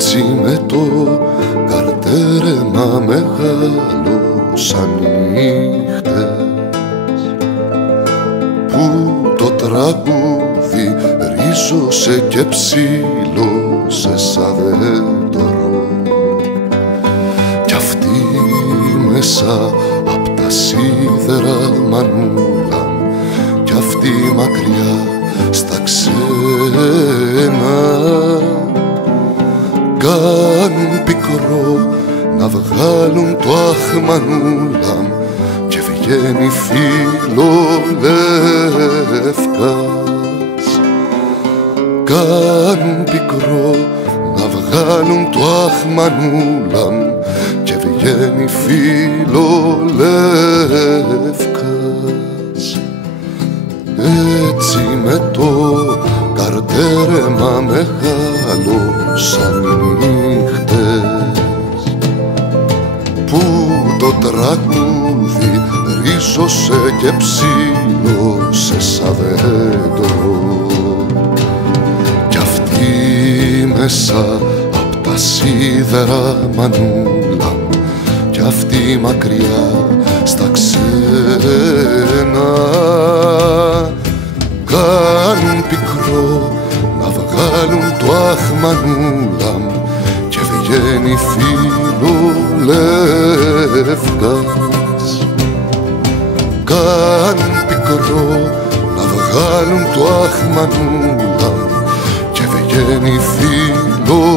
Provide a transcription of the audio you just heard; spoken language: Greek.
Έτσι με το καρτέρεμα μεγάλωσαν οι νύχτες που το τραγούδι ρίζωσε και ψήλωσε σαν δέντρο κι αυτή μέσα απ' τα σίδερα μανούλα κι αυτή μακριά στα ξένα κάνουν πικρό να βγάλουν το αχμανούλαμ και βγαίνει φιλολεύκας. Κάνουν πικρό να βγάλουν το αχμανούλαμ και βγαίνει φιλολεύκας. Έτσι με το καρτέρεμα μεγάλωσαν οι νύχτες που το τραγούδι ρίζωσε και ψήλωσε σαν δέντρο κι αυτή μέσα απ' τα σίδερα μανούλα κι αυτή μακριά στα ξένα κάνουν πικρό να βγάλουν το αχμανούλαμ και βγαίνει φιλολεύκας. Κάνουν πικρό να βγάλουν το αχμανούλαμ και βγαίνει φιλολεύκας.